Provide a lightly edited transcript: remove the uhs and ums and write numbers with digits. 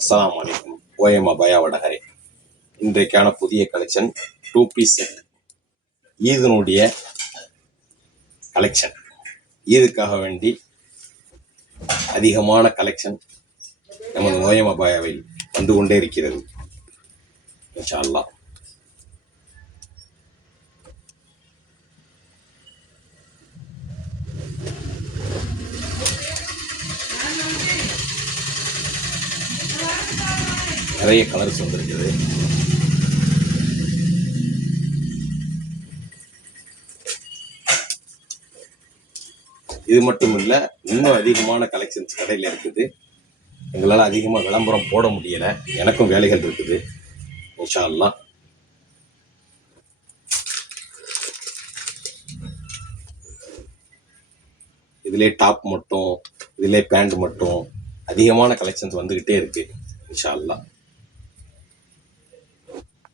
அஸ்ஸலாமு அலைக்கும். ஓஎம் அபாயா வடகரை. இன்றைக்கான புதிய கலெக்ஷன் 2 பீஸ் செட். ஈதனுடைய கலெக்ஷன். ஈதுக்காக வேண்டி அதிகமான கலெக்ஷன் நமது ஓஎம் அபாயாவில் வந்து கொண்டே இருக்கிறது. இன்ஷா அல்லாஹ். நிறைய கலர்ஸ் வந்திருக்குது. இது மட்டும் இல்லை, இன்னும் அதிகமான கலெக்ஷன்ஸ் கடையில் இருக்குது. எங்களால் அதிகமாக விளம்பரம் போட முடியலை, எனக்கும் வேலைகள் இருக்குது. இன்ஷா அல்லாஹ். இதிலே டாப் மட்டும், இதிலே பேண்ட் மட்டும் அதிகமான கலெக்ஷன்ஸ் வந்துக்கிட்டே இருக்கு. இன்ஷா அல்லாஹ்.